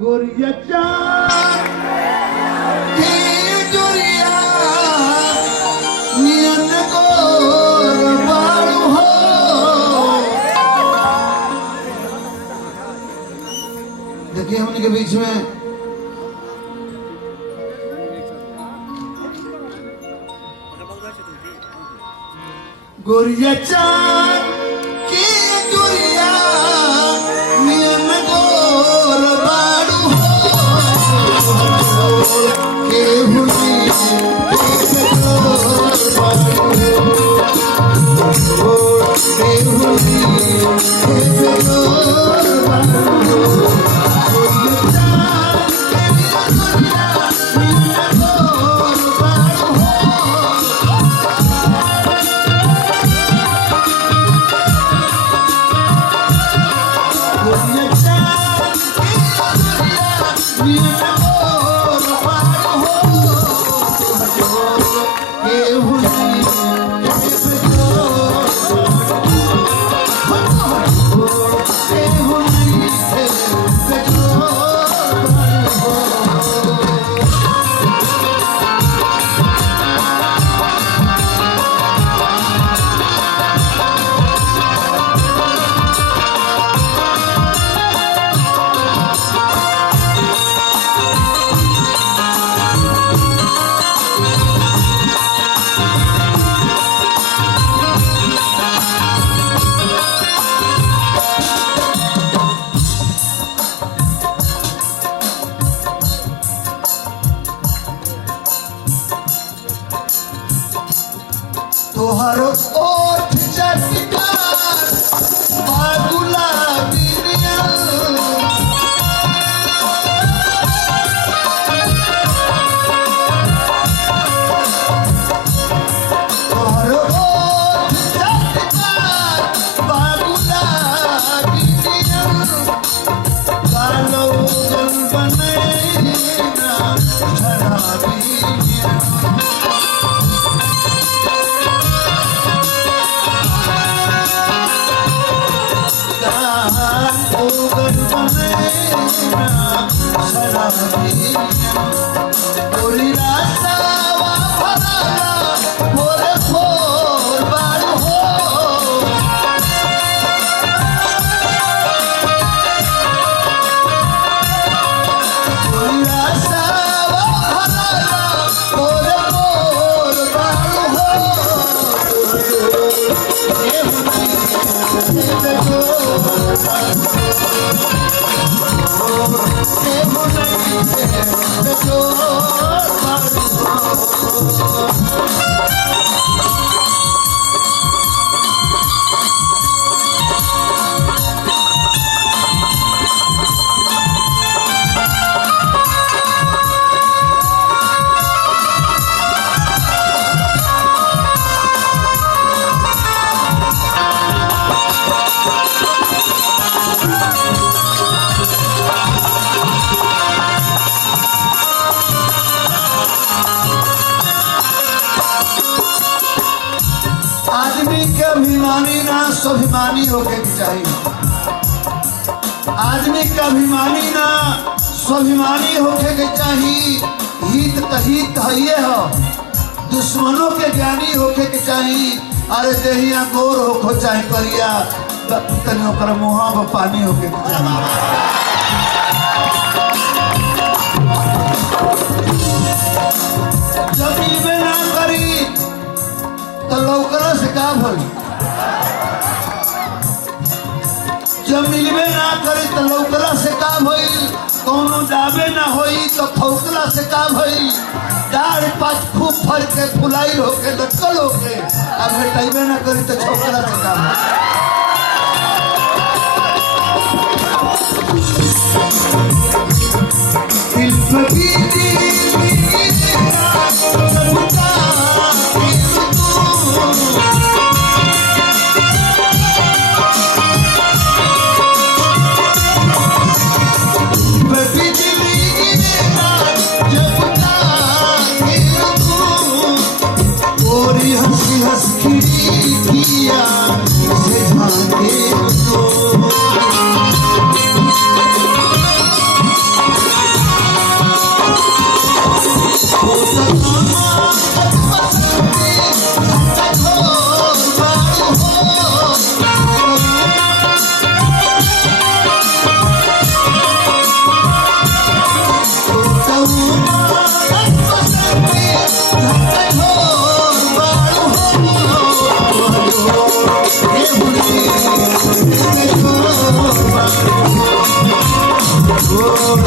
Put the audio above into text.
गोरिया चांद हे गोरिया नियन गोर बाड़ू हो। देखिए उनके बीच में गोरिया चांद के गोरिया नियन गोर बाड़ू हो। के हुनी के गोर बाड़ू हो। के हुनी के गोर बाड़ू हो। गोरिया चांद के नियन गोर बाड़ू हो। तोहर ओठ चटकार बागुला बिरियल। तोहर ओठ चटकार बागुला बिरियल। कालो गल बनैना शराबिया। आदमी के अभिमानी ना स्वाभिमानी होके चाहिए। आदमी के अभिमानी ना स्वाभिमानी होके के चाहिए। हित तो हित है हो, दुश्मनों के ज्ञानी होके के चाहिए। अरे देहिया गोर होको चाहे करिया तनी ओकर मुहा में पानी होके के चाहिए। जब मिलबे ना करी तो लौकला से का भई। जब मिलबे ना करी तो लौकला से का भई। कौनो दाबे ना होई तो फौकला से का भई। डाढ़ पाँच फूक फर के फुलाई होके लटकल होके अब भेटाइबे ना करी तो छोकला से का भई। हंसी हंस खिड़कियां से Oh,